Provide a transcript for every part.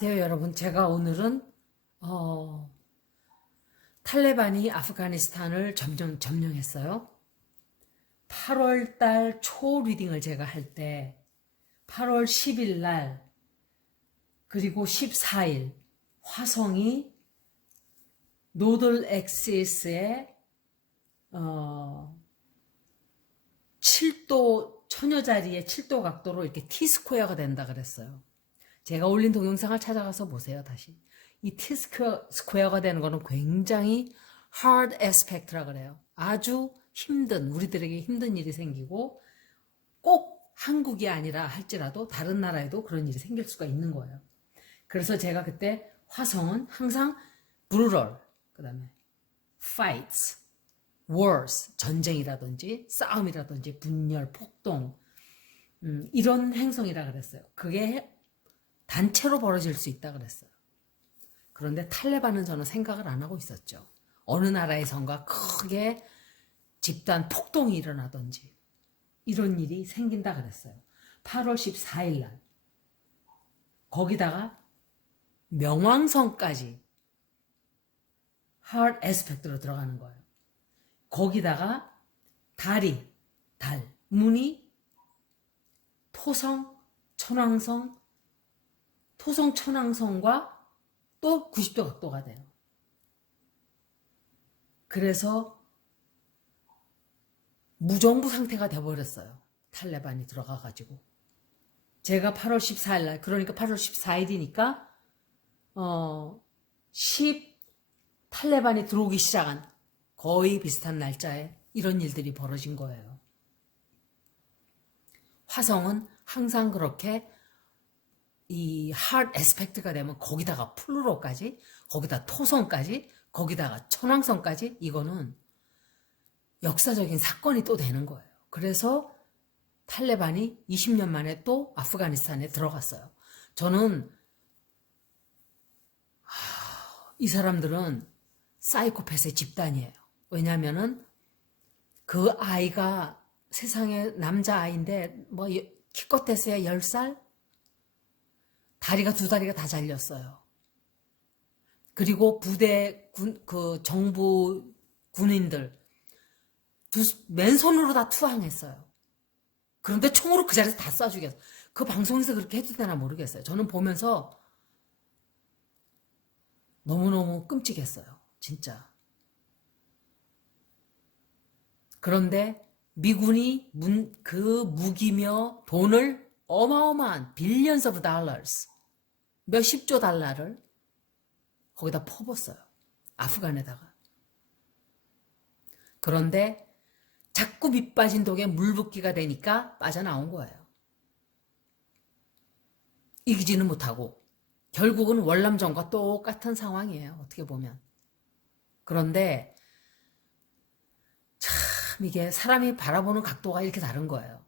안녕하세요, 여러분. 제가 오늘은 탈레반이 아프가니스탄을 점령했어요. 8월 달 초 리딩을 제가 할 때 8월 10일 날 그리고 14일 화성이 노들 엑시스의 7도 천여자리의 7도 각도로 이렇게 T 스퀘어가 된다 그랬어요. 제가 올린 동영상을 찾아가서 보세요, 다시. 이 T 스퀘어가 되는 거는 굉장히 hard aspect라 그래요. 아주 힘든, 우리들에게 힘든 일이 생기고 꼭 한국이 아니라 할지라도 다른 나라에도 그런 일이 생길 수가 있는 거예요. 그래서 제가 그때 화성은 항상 brutal, 그 다음에 fights, wars, 전쟁이라든지 싸움이라든지 분열, 폭동, 이런 행성이라 그랬어요. 그게 단체로 벌어질 수 있다 그랬어요. 그런데 탈레반은 저는 생각을 안 하고 있었죠. 어느 나라에선가 크게 집단 폭동이 일어나든지 이런 일이 생긴다 그랬어요. 8월 14일 날 거기다가 명왕성까지 hard aspect로 들어가는 거예요. 거기다가 달, 문이 토성, 천왕성과 또 90도 각도가 돼요. 그래서 무정부 상태가 돼버렸어요. 탈레반이 들어가가지고. 제가 8월 14일 날, 그러니까 8월 14일이니까, 탈레반이 들어오기 시작한 거의 비슷한 날짜에 이런 일들이 벌어진 거예요. 화성은 항상 그렇게 이 hard aspect가 되면 거기다가 플루로까지, 거기다 토성까지, 거기다가 천왕성까지, 이거는 역사적인 사건이 또 되는 거예요. 그래서 탈레반이 20년 만에 또 아프가니스탄에 들어갔어요. 저는 이 사람들은 사이코패스의 집단이에요. 왜냐하면은 그 아이가 세상에 남자아이인데 뭐 키껏했어야 10살? 두 다리가 다 잘렸어요. 그리고 정부 군인들 맨손으로 다 투항했어요. 그런데 총으로 그 자리에서 다 쏴 죽였어요. 그 방송에서 그렇게 해도 되나 모르겠어요. 저는 보면서 너무너무 끔찍했어요. 진짜. 그런데 미군이 그 무기며 돈을 어마어마한 billions of dollars, 몇십조 달러를 거기다 퍼붓어요. 아프간에다가. 그런데 자꾸 밑 빠진 독에 물 붓기가 되니까 빠져나온 거예요. 이기지는 못하고 결국은 월남전과 똑같은 상황이에요. 어떻게 보면. 그런데 참 이게 사람이 바라보는 각도가 이렇게 다른 거예요.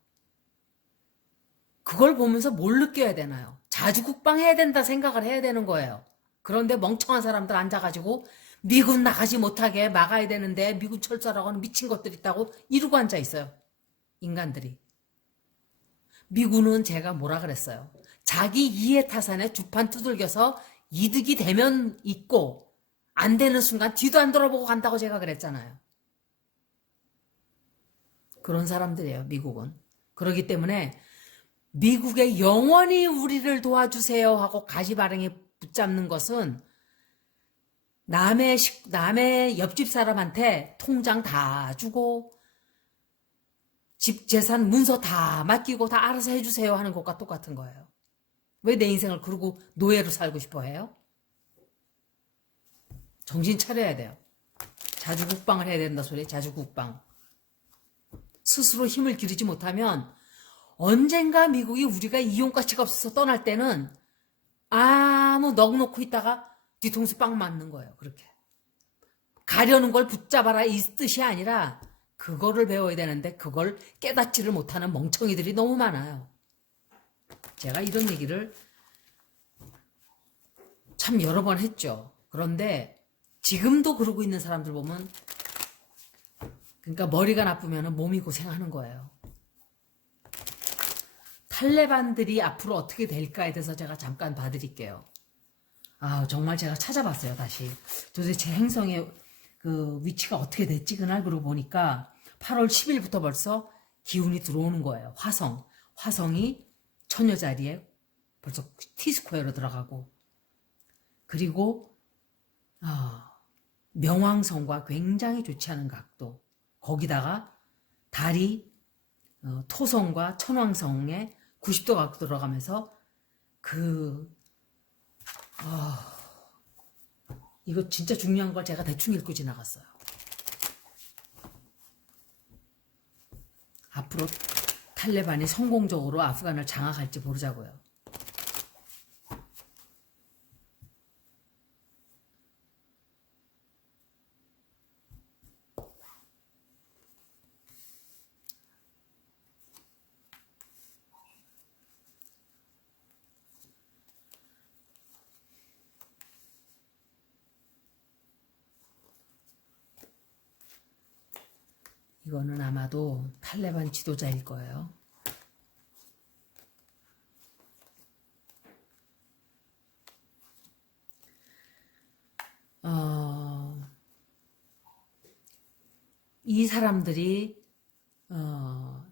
그걸 보면서 뭘 느껴야 되나요? 자주국방해야 된다 생각을 해야 되는 거예요. 그런데 멍청한 사람들 앉아가지고 미군 나가지 못하게 막아야 되는데 미군 철수하라고 하는 미친 것들 있다고 이러고 앉아 있어요. 인간들이. 미군은 제가 뭐라 그랬어요. 자기 이해 타산에 주판 두들겨서 이득이 되면 있고 안 되는 순간 뒤도 안 돌아보고 간다고 제가 그랬잖아요. 그런 사람들이에요. 미국은. 그렇기 때문에 미국에 영원히 우리를 도와주세요 하고 가시바랭이 붙잡는 것은 남의 옆집 사람한테 통장 다 주고 집 재산 문서 다 맡기고 다 알아서 해주세요 하는 것과 똑같은 거예요. 왜 내 인생을 그러고 노예로 살고 싶어 해요? 정신 차려야 돼요. 자주국방을 해야 된다 소리. 자주국방. 스스로 힘을 기르지 못하면 언젠가 미국이 우리가 이용가치가 없어서 떠날 때는 아무 넋 놓고 있다가 뒤통수 빵 맞는 거예요. 그렇게. 가려는 걸 붙잡아라 이 뜻이 아니라 그거를 배워야 되는데 그걸 깨닫지를 못하는 멍청이들이 너무 많아요. 제가 이런 얘기를 참 여러 번 했죠. 그런데 지금도 그러고 있는 사람들 보면 그러니까 머리가 나쁘면 몸이 고생하는 거예요. 탈레반들이 앞으로 어떻게 될까에 대해서 제가 잠깐 봐드릴게요. 아, 정말 제가 찾아봤어요, 다시. 도대체 행성의 그 위치가 어떻게 됐지, 그날? 그러고 보니까 8월 10일부터 벌써 기운이 들어오는 거예요. 화성. 화성이 처녀 자리에 벌써 T스퀘어로 들어가고. 그리고, 명왕성과 굉장히 좋지 않은 각도. 거기다가 달이 토성과 천왕성에 90도 각도 들어가면서 이거 진짜 중요한 걸 제가 대충 읽고 지나갔어요. 앞으로 탈레반이 성공적으로 아프간을 장악할지 모르자고요. 이거는 아마도 탈레반 지도자일 거예요. 이 사람들이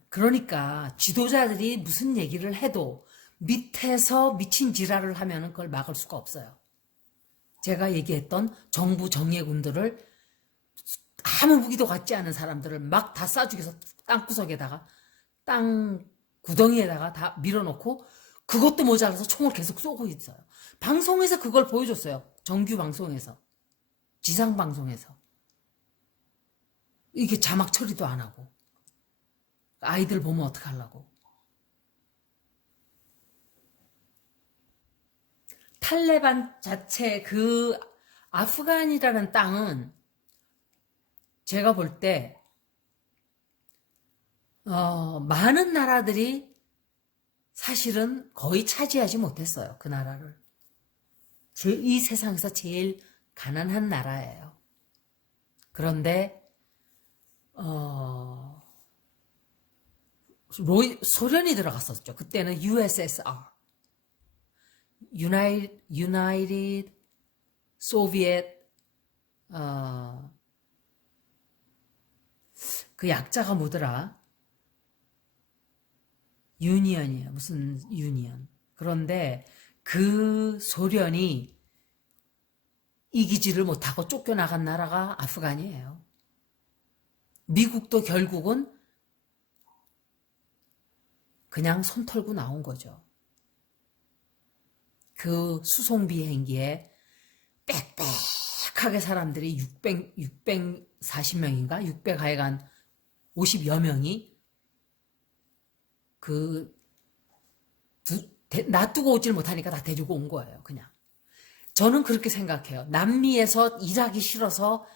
그러니까 지도자들이 무슨 얘기를 해도 밑에서 미친 지랄을 하면 그걸 막을 수가 없어요. 제가 얘기했던 정부 정예군들을 아무 무기도 갖지 않은 사람들을 막 다 쏴죽여서 땅구석에다가 땅 구덩이에다가 다 밀어놓고 그것도 모자라서 총을 계속 쏘고 있어요. 방송에서 그걸 보여줬어요. 정규 방송에서. 지상 방송에서. 이게 자막 처리도 안 하고. 아이들 보면 어떡하려고. 탈레반 자체 그 아프간이라는 땅은 제가 볼 때 많은 나라들이 사실은 거의 차지하지 못했어요. 그 나라를. 이 세상에서 제일 가난한 나라예요. 그런데 소련이 들어갔었죠. 그때는 USSR, United Soviet, 그 약자가 뭐더라? 유니언이에요. 무슨 유니언. 그런데 그 소련이 이기지를 못하고 쫓겨나간 나라가 아프간이에요. 미국도 결국은 그냥 손 털고 나온 거죠. 그 수송 비행기에 빽빽하게 사람들이 640명인가? 600 하여간 50여 명이 놔두고 오질 못하니까 다 데리고 온 거예요, 그냥. 저는 그렇게 생각해요. 남미에서 일하기 싫어서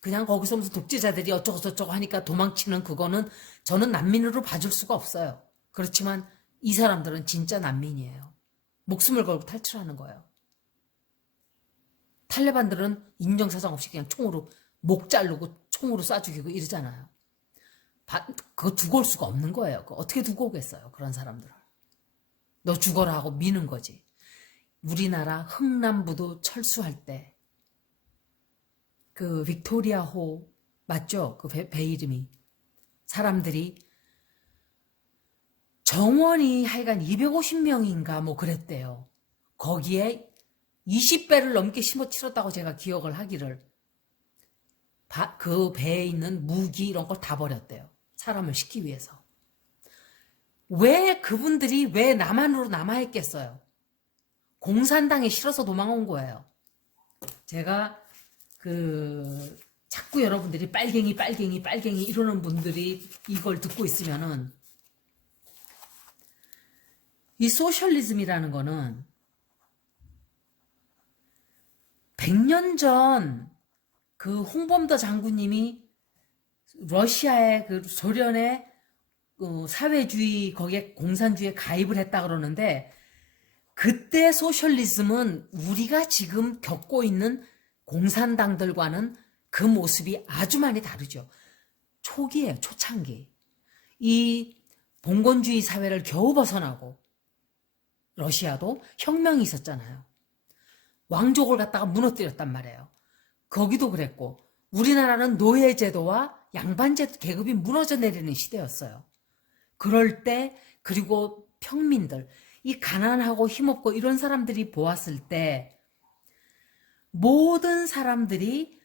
그냥 거기서 무슨 독재자들이 어쩌고저쩌고 하니까 도망치는 그거는 저는 난민으로 봐줄 수가 없어요. 그렇지만 이 사람들은 진짜 난민이에요. 목숨을 걸고 탈출하는 거예요. 탈레반들은 인정사정 없이 그냥 총으로 목 자르고 총으로 쏴 죽이고 이러잖아요. 그거 두고 올 수가 없는 거예요. 그거 어떻게 두고 오겠어요, 그런 사람들을. 너 죽어라 하고 미는 거지. 우리나라 흥남부도 철수할 때 그 빅토리아호 맞죠? 그 배 이름이. 사람들이 정원이 하여간 250명인가 뭐 그랬대요. 거기에 20배를 넘게 심어 치렀다고 제가 기억을 하기를. 그 배에 있는 무기 이런 걸 다 버렸대요. 사람을 싣기 위해서. 왜 그분들이 왜 남한으로 남아있겠어요? 공산당이 싫어서 도망온 거예요. 제가 자꾸 여러분들이 빨갱이 이러는 분들이 이걸 듣고 있으면은 이 소셜리즘이라는 거는 100년 전 그 홍범도 장군님이 러시아의 그 소련의 사회주의 거기에 공산주의에 가입을 했다 그러는데 그때 소셜리즘은 우리가 지금 겪고 있는 공산당들과는 그 모습이 아주 많이 다르죠. 초기예요, 초창기. 이 봉건주의 사회를 겨우 벗어나고 러시아도 혁명이 있었잖아요. 왕족을 갖다가 무너뜨렸단 말이에요. 거기도 그랬고 우리나라는 노예제도와 양반제도 계급이 무너져 내리는 시대였어요. 그럴 때 그리고 평민들, 이 가난하고 힘없고 이런 사람들이 보았을 때 모든 사람들이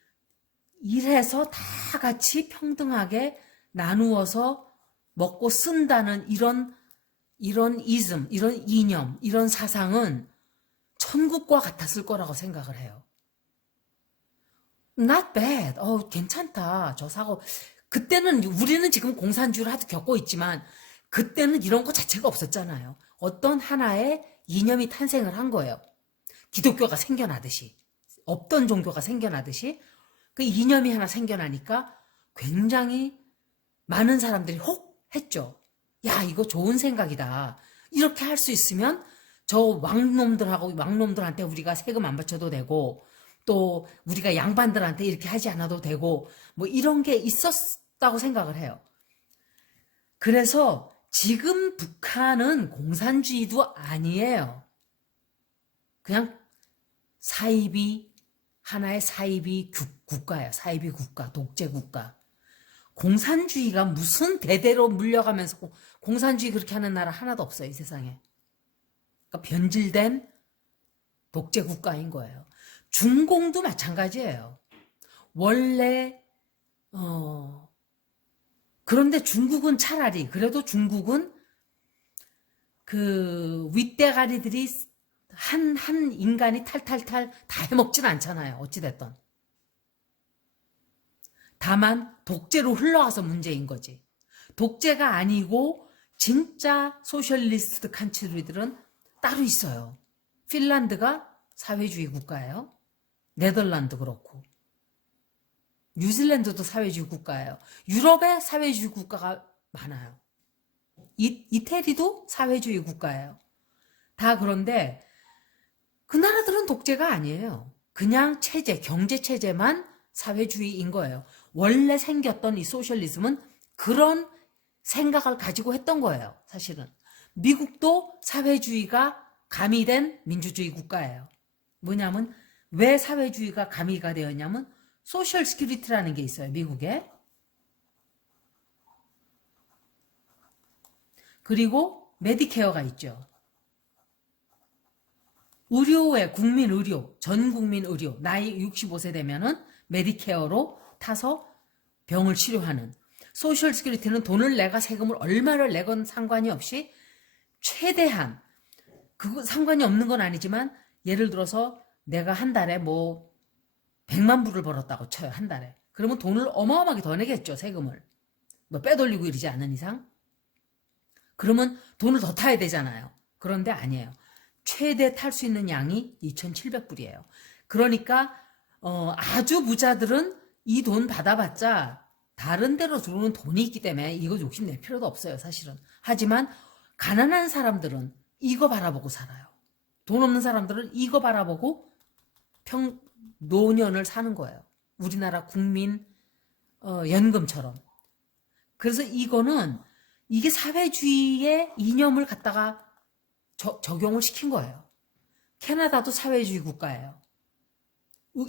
일해서 다 같이 평등하게 나누어서 먹고 쓴다는 이런 이즘, 이런 이념, 이런 사상은 천국과 같았을 거라고 생각을 해요. Not bad. 괜찮다. 저 사고. 그때는 우리는 지금 공산주의를 하도 겪고 있지만 그때는 이런 거 자체가 없었잖아요. 어떤 하나의 이념이 탄생을 한 거예요. 기독교가 생겨나듯이. 없던 종교가 생겨나듯이 그 이념이 하나 생겨나니까 굉장히 많은 사람들이 혹 했죠. 야, 이거 좋은 생각이다. 이렇게 할 수 있으면 저 왕놈들한테 우리가 세금 안 바쳐도 되고 또 우리가 양반들한테 이렇게 하지 않아도 되고 뭐 이런 게 있었다고 생각을 해요. 그래서 지금 북한은 공산주의도 아니에요. 그냥 하나의 사이비 국가예요. 사이비 국가, 독재 국가. 공산주의가 무슨 대대로 물려가면서 공산주의 그렇게 하는 나라 하나도 없어요, 이 세상에. 그러니까 변질된 독재 국가인 거예요. 중공도 마찬가지예요. 원래 그런데 중국은 차라리 그래도 중국은 그 윗대가리들이 한 인간이 탈탈탈 다 해먹진 않잖아요. 어찌됐든. 다만 독재로 흘러가서 문제인 거지. 독재가 아니고 진짜 소셜리스트 칸트리들은 따로 있어요. 핀란드가 사회주의 국가예요. 네덜란드 그렇고. 뉴질랜드도 사회주의 국가예요. 유럽에 사회주의 국가가 많아요. 이태리도 사회주의 국가예요. 다 그런데 그 나라들은 독재가 아니에요. 그냥 경제 체제만 사회주의인 거예요. 원래 생겼던 이 소셜리즘은 그런 생각을 가지고 했던 거예요. 사실은. 미국도 사회주의가 가미된 민주주의 국가예요. 뭐냐면 왜 사회주의가 가미가 되었냐면 소셜 시큐리티라는 게 있어요. 미국에. 그리고 메디케어가 있죠. 국민 의료, 전 국민 의료, 나이 65세 되면은 메디케어로 타서 병을 치료하는. 소셜 시큐리티는 돈을 내가 세금을 얼마를 내건 상관이 없이 최대한 그거 상관이 없는 건 아니지만 예를 들어서 내가 한 달에 뭐 100만 불을 벌었다고 쳐요. 한 달에. 그러면 돈을 어마어마하게 더 내겠죠. 세금을. 뭐 빼돌리고 이러지 않는 이상. 그러면 돈을 더 타야 되잖아요. 그런데 아니에요. 최대 탈 수 있는 양이 2,700불이에요. 그러니까 아주 부자들은 이 돈 받아봤자 다른 데로 들어오는 돈이 있기 때문에 이거 욕심낼 필요도 없어요. 사실은. 하지만 가난한 사람들은 이거 바라보고 살아요. 돈 없는 사람들은 이거 바라보고 노년을 사는 거예요. 우리나라 국민 연금처럼. 그래서 이게 사회주의의 이념을 갖다가 적용을 시킨 거예요. 캐나다도 사회주의 국가예요.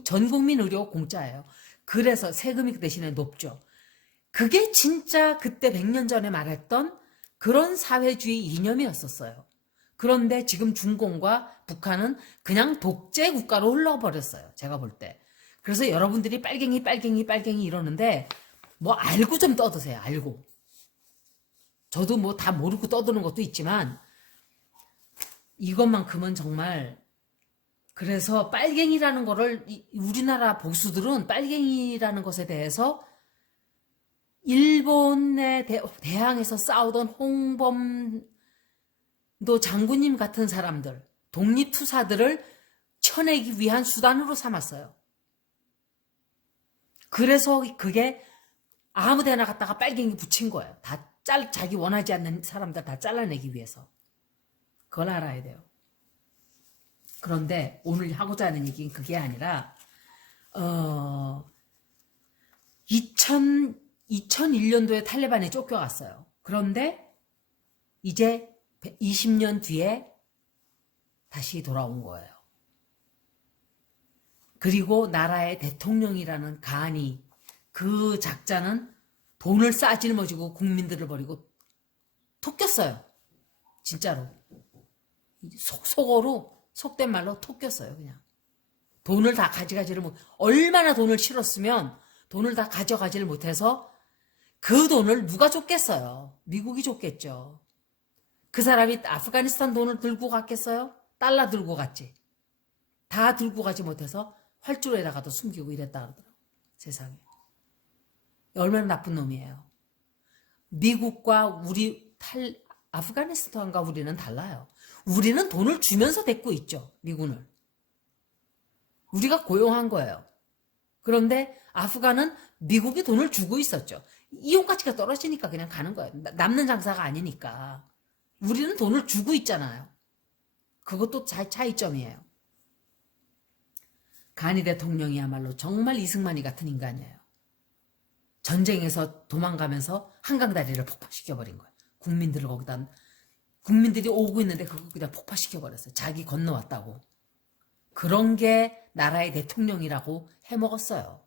전 국민 의료 공짜예요. 그래서 세금이 그 대신에 높죠. 그게 진짜 그때 100년 전에 말했던 그런 사회주의 이념이었었어요. 그런데 지금 중공과 북한은 그냥 독재 국가로 흘러버렸어요. 제가 볼 때. 그래서 여러분들이 빨갱이 이러는데 뭐 알고 좀 떠드세요. 알고. 저도 뭐 다 모르고 떠드는 것도 있지만 이것만큼은 정말 그래서 빨갱이라는 거를 우리나라 보수들은 빨갱이라는 것에 대해서 일본에 대항해서 싸우던 홍범도 장군님 같은 사람들, 독립투사들을 쳐내기 위한 수단으로 삼았어요. 그래서 그게 아무데나 갖다가 빨갱이 붙인 거예요. 자기 원하지 않는 사람들 다 잘라내기 위해서. 그걸 알아야 돼요. 그런데 오늘 하고자 하는 얘기는 그게 아니라 2001년도에 탈레반이 쫓겨갔어요. 그런데 이제 20년 뒤에 다시 돌아온 거예요. 그리고 나라의 대통령이라는 간이 그 작자는 돈을 싸질머지고 국민들을 버리고 톡겼어요. 진짜로. 속어로 속된 말로 톡겼어요. 그냥. 돈을 다 가져가지를 못, 얼마나 돈을 실었으면 돈을 다 가져가지를 못해서 그 돈을 누가 줬겠어요? 미국이 줬겠죠. 그 사람이 아프가니스탄 돈을 들고 갔겠어요? 달러 들고 갔지. 다 들고 가지 못해서 활주로에다가도 숨기고 이랬다 그러더라고요. 세상에. 얼마나 나쁜 놈이에요. 미국과 아프가니스탄과 우리는 달라요. 우리는 돈을 주면서 데리고 있죠. 미군을. 우리가 고용한 거예요. 그런데 아프간은 미국이 돈을 주고 있었죠. 이용 가치가 떨어지니까 그냥 가는 거예요. 남는 장사가 아니니까. 우리는 돈을 주고 있잖아요. 그것도 차이점이에요. 가니 대통령이야말로 정말 이승만이 같은 인간이에요. 전쟁에서 도망가면서 한강다리를 폭파시켜버린 거예요. 국민들이 오고 있는데 그거 그냥 폭파시켜버렸어요. 자기 건너왔다고. 그런 게 나라의 대통령이라고 해먹었어요.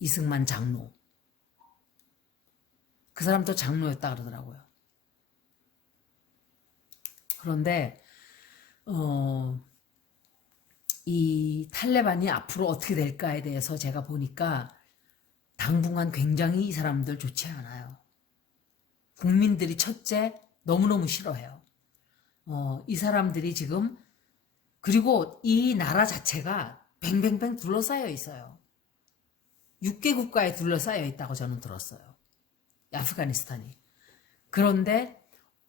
이승만 장로. 그 사람도 장로였다 그러더라고요. 그런데 이 탈레반이 앞으로 어떻게 될까에 대해서 제가 보니까 당분간 굉장히 이 사람들 좋지 않아요. 국민들이 첫째 너무너무 싫어해요. 이 사람들이 지금 그리고 이 나라 자체가 뱅뱅뱅 둘러싸여 있어요. 6개 국가에 둘러싸여 있다고 저는 들었어요. 아프가니스탄이. 그런데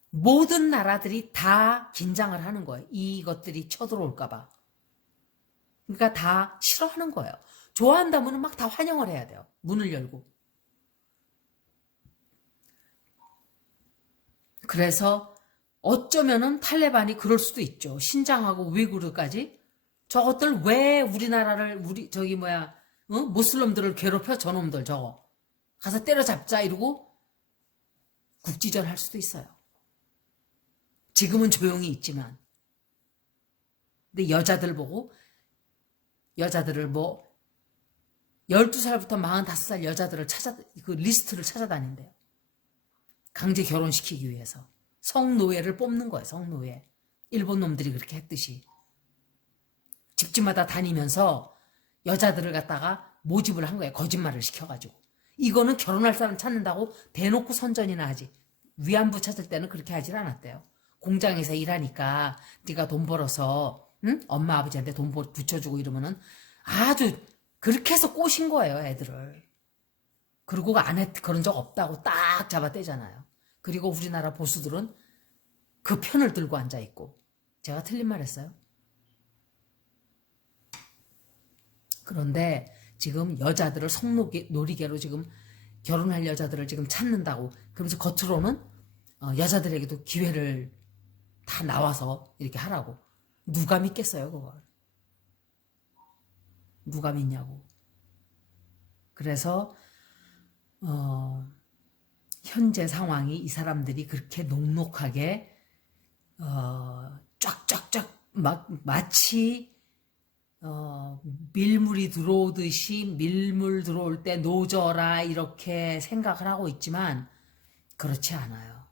모든 나라들이 다 긴장을 하는 거예요. 이것들이 쳐들어올까봐. 그러니까 다 싫어하는 거예요. 좋아한다면 막 다 환영을 해야 돼요. 문을 열고. 그래서 어쩌면은 탈레반이 그럴 수도 있죠. 신장하고 우이구르까지 저것들 왜 우리나라를 무슬림들을 괴롭혀 저놈들 저거 가서 때려잡자 이러고 국지전 할 수도 있어요. 지금은 조용히 있지만 근데 여자들을 12살부터 45살 여자들을 그 리스트를 찾아다닌대요. 강제 결혼시키기 위해서. 성노예를 뽑는 거예요. 성노예. 일본 놈들이 그렇게 했듯이. 집집마다 다니면서 여자들을 갖다가 모집을 한 거예요. 거짓말을 시켜가지고. 이거는 결혼할 사람 찾는다고 대놓고 선전이나 하지. 위안부 찾을 때는 그렇게 하질 않았대요. 공장에서 일하니까 네가 돈 벌어서 엄마 아버지한테 돈 붙여주고 이러면은 아주 그렇게 해서 꼬신 거예요. 애들을. 그리고 그런 적 없다고 딱 잡아떼잖아요. 그리고 우리나라 보수들은 그 편을 들고 앉아있고. 제가 틀린 말 했어요? 그런데 지금 여자들을 성노리개로 지금 결혼할 여자들을 지금 찾는다고. 그러면서 겉으로는 여자들에게도 기회를 다 나와서 이렇게 하라고. 누가 믿겠어요, 그걸? 누가 믿냐고. 그래서 현재 상황이 이 사람들이 그렇게 녹록하게 쫙쫙쫙 마치 밀물이 들어오듯이 밀물 들어올 때 노져라 이렇게 생각을 하고 있지만 그렇지 않아요.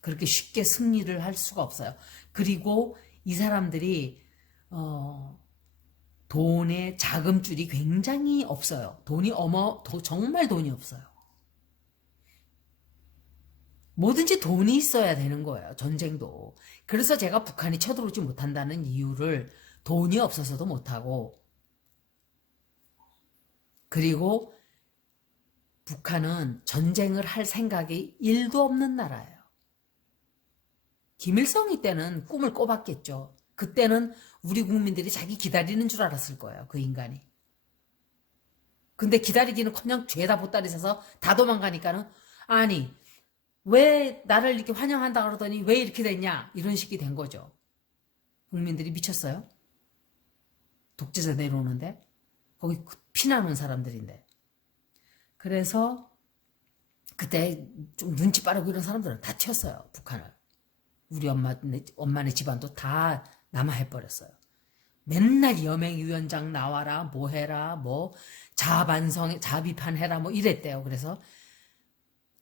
그렇게 쉽게 승리를 할 수가 없어요. 그리고 이 사람들이 돈의 자금줄이 굉장히 없어요. 정말 돈이 없어요. 뭐든지 돈이 있어야 되는 거예요. 전쟁도. 그래서 제가 북한이 쳐들어오지 못한다는 이유를 돈이 없어서도 못하고 그리고 북한은 전쟁을 할 생각이 1도 없는 나라예요. 김일성이 때는 꿈을 꿔봤겠죠. 그때는 우리 국민들이 자기 기다리는 줄 알았을 거예요. 그 인간이. 근데 기다리기는커녕 죄다 보따리 사서 다 도망가니까는 아니 왜 나를 이렇게 환영한다 그러더니 왜 이렇게 됐냐 이런 식이 된 거죠. 국민들이 미쳤어요. 독재자 내려오는데 거기 피나는 사람들인데. 그래서 그때 좀 눈치 빠르고 이런 사람들은 다 튀었어요. 북한을. 우리 엄마네 집안도 다 남하해버렸어요. 맨날 여맹위원장 나와라, 뭐 해라, 뭐 자반성, 자비판해라, 뭐 이랬대요. 그래서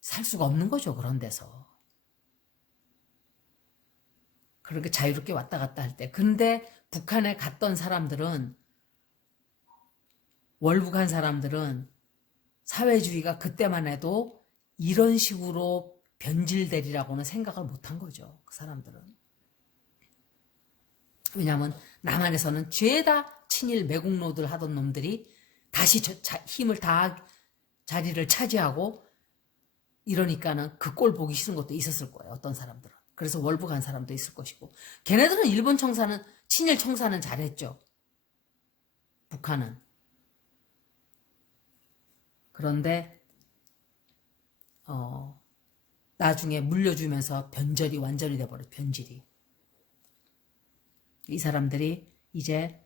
살 수가 없는 거죠, 그런 데서. 그렇게 자유롭게 왔다 갔다 할 때. 근데 북한에 갔던 사람들은, 월북한 사람들은 사회주의가 그때만 해도 이런 식으로 변질되리라고는 생각을 못한 거죠, 그 사람들은. 왜냐하면 남한에서는 죄다 친일 매국노들 하던 놈들이 다시 힘을 다 자리를 차지하고 이러니까는 그 꼴 보기 싫은 것도 있었을 거예요, 어떤 사람들은. 그래서 월북한 사람도 있을 것이고. 걔네들은 일본 청사는, 친일 청사는 잘했죠. 북한은. 그런데 나중에 물려주면서 변절이 완전히 돼버려, 변질이. 이 사람들이 이제,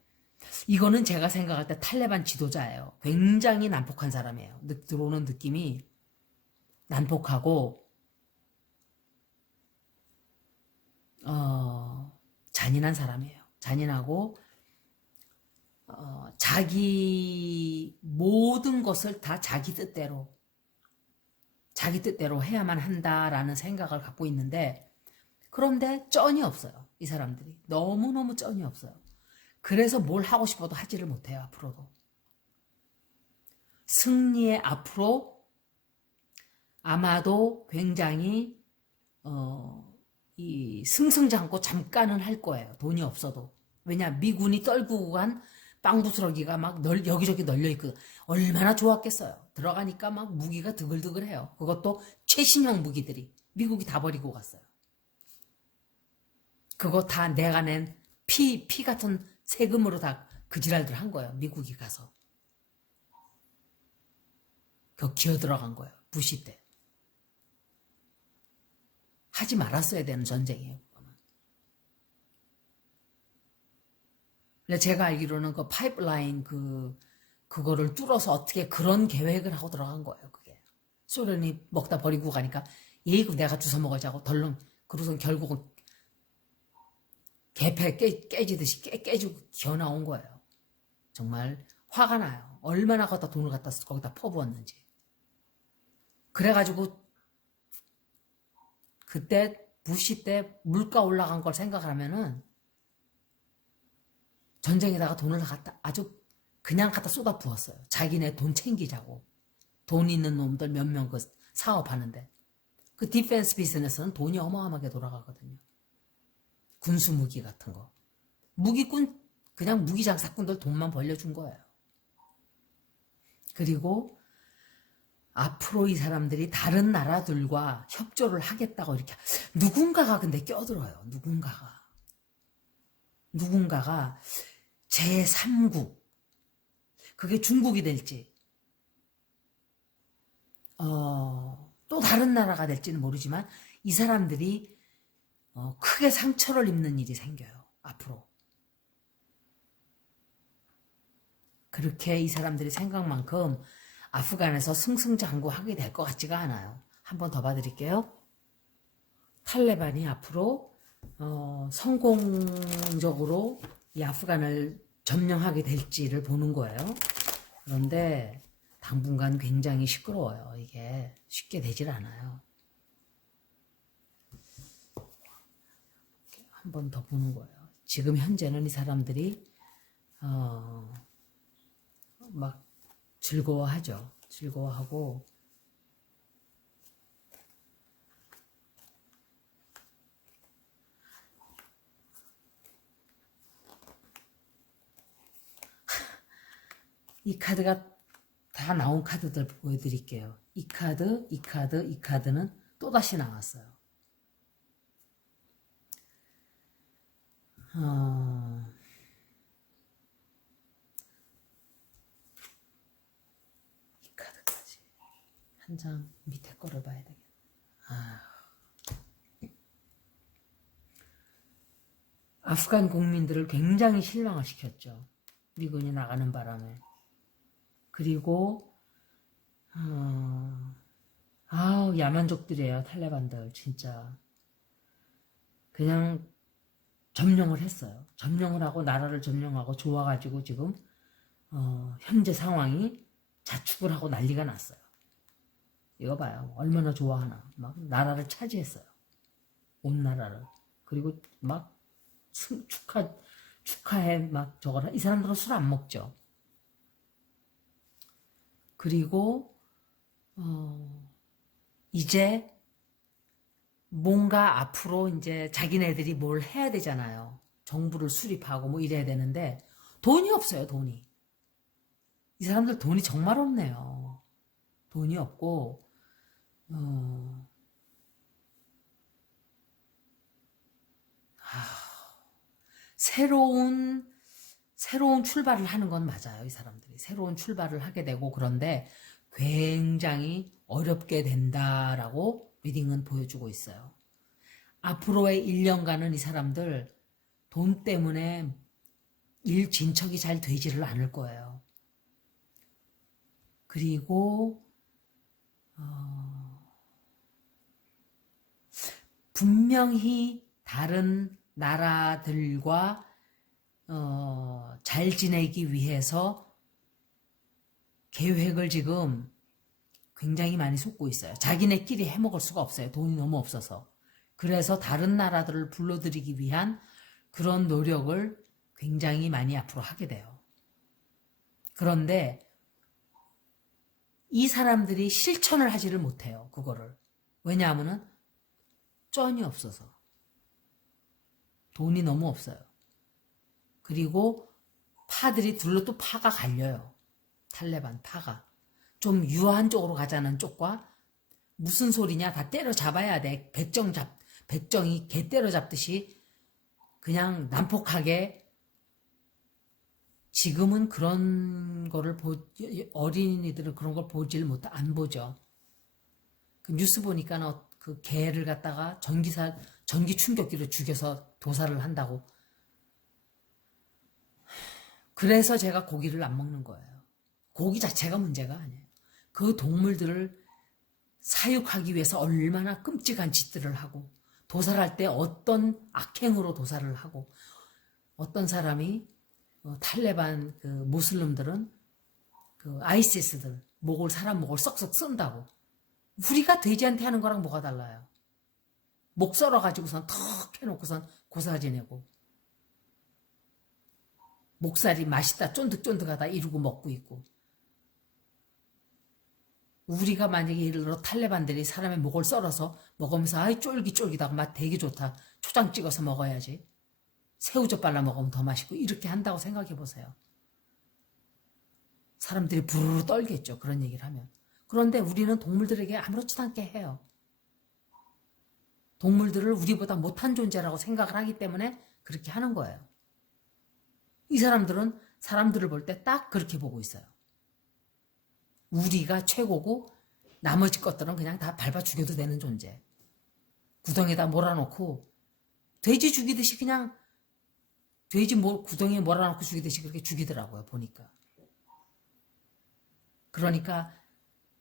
이거는 제가 생각할 때 탈레반 지도자예요. 굉장히 난폭한 사람이에요. 들어오는 느낌이 난폭하고 잔인한 사람이에요. 잔인하고 자기 모든 것을 다 자기 뜻대로 해야만 한다라는 생각을 갖고 있는데, 그런데 쩐이 없어요. 이 사람들이 너무너무 쩐이 없어요. 그래서 뭘 하고 싶어도 하지를 못해요. 앞으로도. 승리의 앞으로 아마도 굉장히 이 승승장구 잠깐은 할 거예요. 돈이 없어도. 왜냐, 미군이 떨구고 간 빵부스러기가 막 여기저기 널려있거든. 얼마나 좋았겠어요. 들어가니까 막 무기가 드글드글해요. 그것도 최신형 무기들이. 미국이 다 버리고 갔어요. 그거 다 내가 낸 피 같은 세금으로 다 그 지랄들 한 거예요. 미국이 가서. 그 기어 들어간 거예요. 부시 때. 하지 말았어야 되는 전쟁이에요. 그거는. 제가 알기로는 그 파이프라인 그거를 뚫어서 어떻게 그런 계획을 하고 들어간 거예요. 그게. 소련이 먹다 버리고 가니까 예이고 내가 주워 먹으자고 덜렁. 그러고선 결국은 개패 깨지듯이 깨지고 기어 나온 거예요. 정말 화가 나요. 얼마나 거기다 돈을 거기다 퍼부었는지. 그래가지고 그때 부시 때 물가 올라간 걸 생각하면은 전쟁에다가 돈을 아주 그냥 갖다 쏟아 부었어요. 자기네 돈 챙기자고. 돈 있는 놈들 몇 명 그 사업하는데. 그 디펜스 비즈니스는 돈이 어마어마하게 돌아가거든요. 군수 무기 같은 거. 무기꾼, 그냥 무기 장사꾼들 돈만 벌려준 거예요. 그리고 앞으로 이 사람들이 다른 나라들과 협조를 하겠다고 이렇게 누군가가 근데 껴들어요. 누군가가 제3국, 그게 중국이 될지 또 다른 나라가 될지는 모르지만 이 사람들이 크게 상처를 입는 일이 생겨요. 앞으로. 그렇게 이 사람들이 생각만큼 아프간에서 승승장구하게 될 것 같지가 않아요. 한 번 더 봐드릴게요. 탈레반이 앞으로 성공적으로 이 아프간을 점령하게 될지를 보는 거예요. 그런데 당분간 굉장히 시끄러워요. 이게 쉽게 되질 않아요. 한 번 더 보는 거예요. 지금 현재는 이 사람들이 막 즐거워하죠. 즐거워하고 이 카드가 다 나온 카드들 보여드릴게요. 이 카드는 또다시 나왔어요. 이 카드까지 한 장 밑에 거를 봐야 되겠네. 아프간 국민들을 굉장히 실망을 시켰죠. 미군이 나가는 바람에. 그리고 야만족들이에요. 탈레반들 진짜. 그냥 점령을 했어요. 점령을 하고 나라를 점령하고 좋아가지고 지금 현재 상황이 자축을 하고 난리가 났어요. 이거 봐요. 얼마나 좋아하나. 막 나라를 차지했어요. 온 나라를. 그리고 막 축하해 막 저거라. 이 사람들은 술 안 먹죠. 그리고 이제 뭔가 앞으로 이제 자기네들이 뭘 해야 되잖아요. 정부를 수립하고 뭐 이래야 되는데 돈이 없어요, 돈이. 이 사람들 돈이 정말 없네요. 돈이 없고 새로운 출발을 하는 건 맞아요. 이 사람들이 새로운 출발을 하게 되고 그런데 굉장히 어렵게 된다라고 리딩은 보여주고 있어요. 앞으로의 1년간은 이 사람들 돈 때문에 일 진척이 잘 되지를 않을 거예요. 그리고 분명히 다른 나라들과 잘 지내기 위해서 계획을 지금 굉장히 많이 쏟고 있어요. 자기네끼리 해먹을 수가 없어요. 돈이 너무 없어서. 그래서 다른 나라들을 불러들이기 위한 그런 노력을 굉장히 많이 앞으로 하게 돼요. 그런데 이 사람들이 실천을 하지를 못해요. 그거를. 왜냐하면 쩐이 없어서. 돈이 너무 없어요. 그리고 파들이 둘러 또 파가 갈려요. 탈레반 파가. 좀 유한 쪽으로 가자는 쪽과 무슨 소리냐 다 때려잡아야 돼. 백정이 개 때려잡듯이 그냥 난폭하게 지금은 그런 거를 어린이들은 그런 걸 안 보죠. 그 뉴스 보니까 그 개를 갖다가 전기 충격기로 죽여서 도살을 한다고. 그래서 제가 고기를 안 먹는 거예요. 고기 자체가 문제가 아니에요. 그 동물들을 사육하기 위해서 얼마나 끔찍한 짓들을 하고 도살할 때 어떤 악행으로 도살을 하고 어떤 사람이 탈레반 그 모슬림들은 그 아이시스들 사람 목을 썩썩 쓴다고. 우리가 돼지한테 하는 거랑 뭐가 달라요? 목 썰어가지고선 턱 해놓고선 고사 지내고 목살이 맛있다 쫀득쫀득하다 이러고 먹고 있고. 우리가 만약에 예를 들어 탈레반들이 사람의 목을 썰어서 먹으면서 아이 쫄깃쫄깃하고 맛 되게 좋다. 초장 찍어서 먹어야지. 새우젓 발라 먹으면 더 맛있고 이렇게 한다고 생각해 보세요. 사람들이 부르르 떨겠죠. 그런 얘기를 하면. 그런데 우리는 동물들에게 아무렇지도 않게 해요. 동물들을 우리보다 못한 존재라고 생각을 하기 때문에 그렇게 하는 거예요. 이 사람들은 사람들을 볼 때 딱 그렇게 보고 있어요. 우리가 최고고 나머지 것들은 그냥 다 밟아 죽여도 되는 존재. 구덩이에다 몰아놓고 돼지 죽이듯이 그냥 구덩이에 몰아놓고 죽이듯이 그렇게 죽이더라고요. 보니까. 그러니까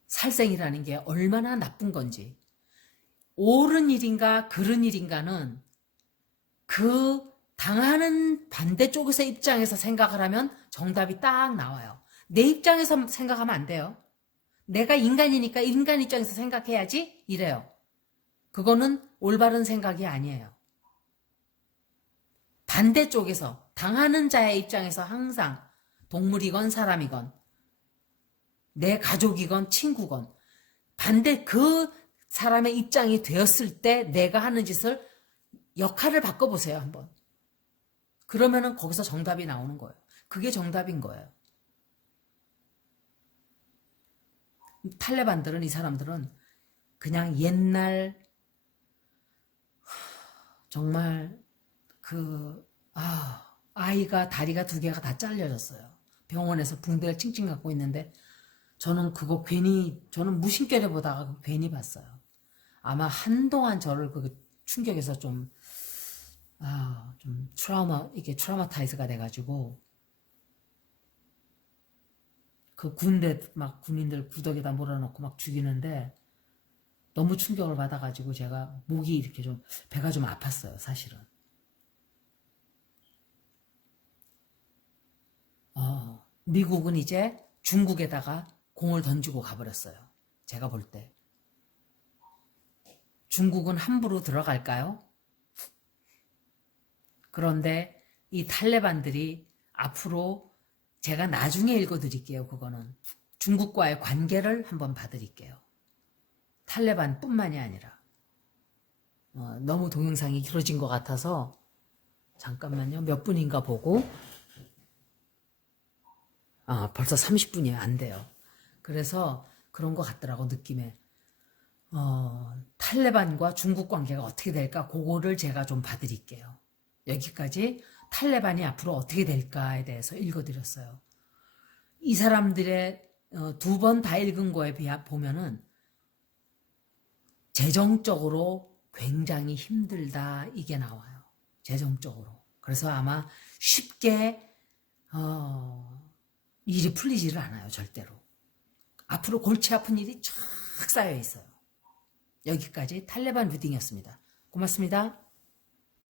살생이라는 게 얼마나 나쁜 건지. 옳은 일인가 그른 일인가는 그 당하는 반대쪽에서 입장에서 생각을 하면 정답이 딱 나와요. 내 입장에서 생각하면 안 돼요. 내가 인간이니까 인간 입장에서 생각해야지 이래요. 그거는 올바른 생각이 아니에요. 반대쪽에서 당하는 자의 입장에서 항상 동물이건 사람이건 내 가족이건 친구건 반대 그 사람의 입장이 되었을 때 내가 하는 짓을 역할을 바꿔보세요 한번. 그러면은 거기서 정답이 나오는 거예요. 그게 정답인 거예요. 탈레반들은 이 사람들은 그냥 옛날 정말 아이가 다리가 2개가 다 잘려졌어요. 병원에서 붕대를 칭칭 갖고 있는데 저는 저는 무심결에 보다가 괜히 봤어요. 아마 한동안 저를 그 충격에서 좀 트라우마타이즈가 돼가지고 그 군인들 구덕에다 몰아넣고 막 죽이는데 너무 충격을 받아가지고 제가 목이 이렇게 배가 좀 아팠어요, 사실은. 미국은 이제 중국에다가 공을 던지고 가버렸어요. 제가 볼 때. 중국은 함부로 들어갈까요? 그런데 이 탈레반들이 앞으로 제가 나중에 읽어드릴게요. 그거는 중국과의 관계를 한번 봐드릴게요. 탈레반뿐만이 아니라 너무 동영상이 길어진 것 같아서 잠깐만요. 몇 분인가 보고 벌써 30분이 안 돼요. 그래서 그런 것 같더라고 느낌에 탈레반과 중국 관계가 어떻게 될까 그거를 제가 좀 봐드릴게요. 여기까지 탈레반이 앞으로 어떻게 될까에 대해서 읽어드렸어요. 이 사람들의 두 번 다 읽은 거에 비해 보면은 재정적으로 굉장히 힘들다 이게 나와요. 재정적으로. 그래서 아마 쉽게 일이 풀리지를 않아요. 절대로. 앞으로 골치 아픈 일이 쫙 쌓여 있어요. 여기까지 탈레반 리딩이었습니다. 고맙습니다.